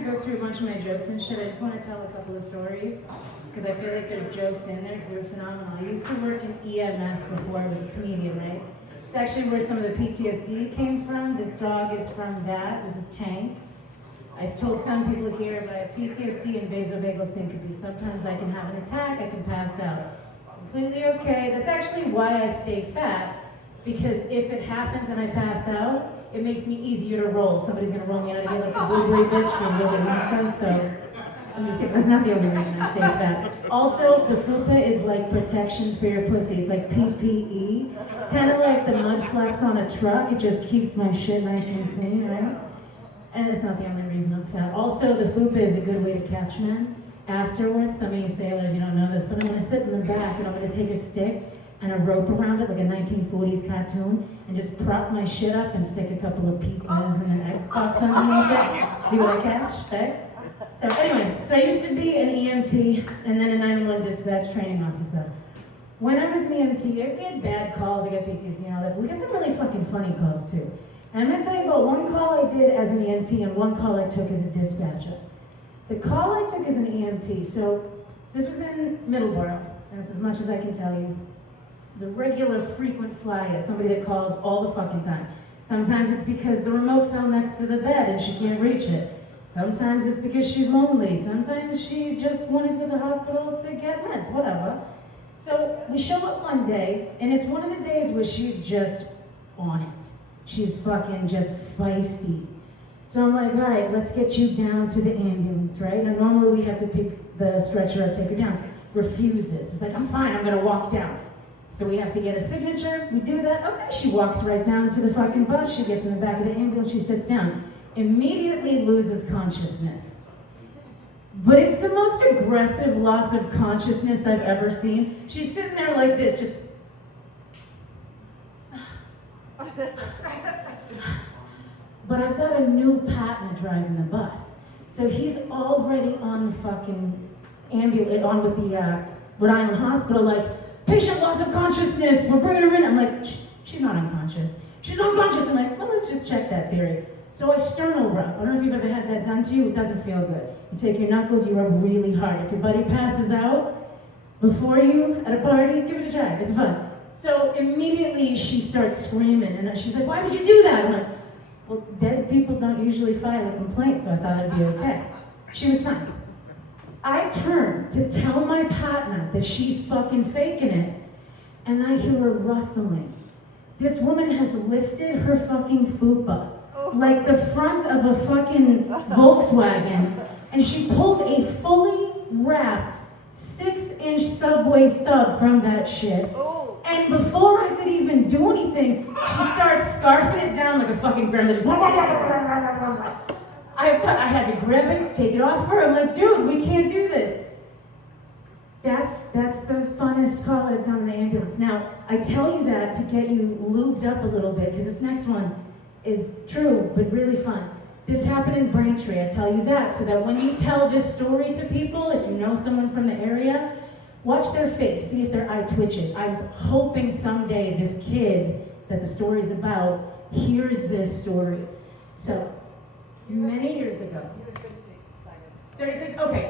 gonna go through a bunch of my jokes and shit. I just want to tell a couple of stories because I feel like there's jokes in there because they're phenomenal. I used to work in EMS before I was a comedian, right? It's actually where some of the PTSD came from. This dog is from that. This is Tank. I've told some people here, but I have PTSD and vasovagal syncope. Sometimes I can have an attack, I can pass out. Completely okay. That's actually why I stay fat, because if it happens and I pass out, it makes me easier to roll. Somebody's gonna roll me out of here like a blueberry bitch from Willy Wonka, so I'm just kidding. That's not the only reason I stay fat. Also, the fupa is like protection for your pussy. It's like PPE. It's kind of like the mud flaps on a truck. It just keeps my shit nice and clean, right? And it's not the only reason I'm fat. Also, the fupa is a good way to catch men. Afterwards, some of you sailors, you don't know this, but I'm gonna sit in the back and I'm gonna take a stick and a rope around it like a 1940s cartoon and just prop my shit up and stick a couple of pizzas and an Xbox underneath it. See what I catch, okay? So anyway, so I used to be an EMT and then a 911 dispatch training officer. When I was an EMT, we had bad calls, I got PTSD and all that, but we got some really fucking funny calls too. And I'm gonna tell you about one call I did as an EMT and one call I took as a dispatcher. The call I took as an EMT, so this was in Middleborough, and that's as much as I can tell you. It's a regular frequent flyer, somebody that calls all the fucking time. Sometimes it's because the remote fell next to the bed and she can't reach it. Sometimes it's because she's lonely. Sometimes she just wanted to go to the hospital to get meds, whatever. So we show up one day, and it's one of the days where she's just on it. She's fucking just feisty. So I'm like, all right, let's get you down to the ambulance, right? Now normally we have to pick the stretcher up, take her down. Refuses. It's like, I'm fine, I'm gonna walk down. So we have to get a signature, we do that, okay. She walks right down to the fucking bus, she gets in the back of the ambulance, she sits down. Immediately loses consciousness. But it's the most aggressive loss of consciousness I've ever seen. She's sitting there like this, just... But I've got a new partner driving the bus. So he's already on the fucking ambulance, on with the Rhode Island hospital, like, patient loss of consciousness, we're bringing her in. I'm like, she's not unconscious. She's unconscious. I'm like, well, let's just check that theory. So I sternal rub. I don't know if you've ever had that done to you. It doesn't feel good. You take your knuckles, you rub really hard. If your buddy passes out before you at a party, give it a try. It's fun. So immediately she starts screaming, and she's like, why would you do that? I'm like, well, dead people don't usually file a complaint, so I thought it'd be okay. She was fine. I turn to tell my partner that she's fucking faking it, and I hear her rustling. This woman has lifted her fucking fupa, like the front of a fucking Volkswagen, and she pulled a fully wrapped 6-inch Subway sub from that shit. And before I could even do anything, she starts scarfing it down like a fucking grandma. I had to grab it, take it off her. I'm like, dude, we can't do this. That's the funnest call I've done in the ambulance. Now, I tell you that to get you lubed up a little bit, because this next one is true, but really fun. This happened in Braintree, I tell you that, so that when you tell this story to people, if you know someone from the area, watch their face, see if their eye twitches. I'm hoping someday this kid that the story's about hears this story. So, many years ago. 36, okay.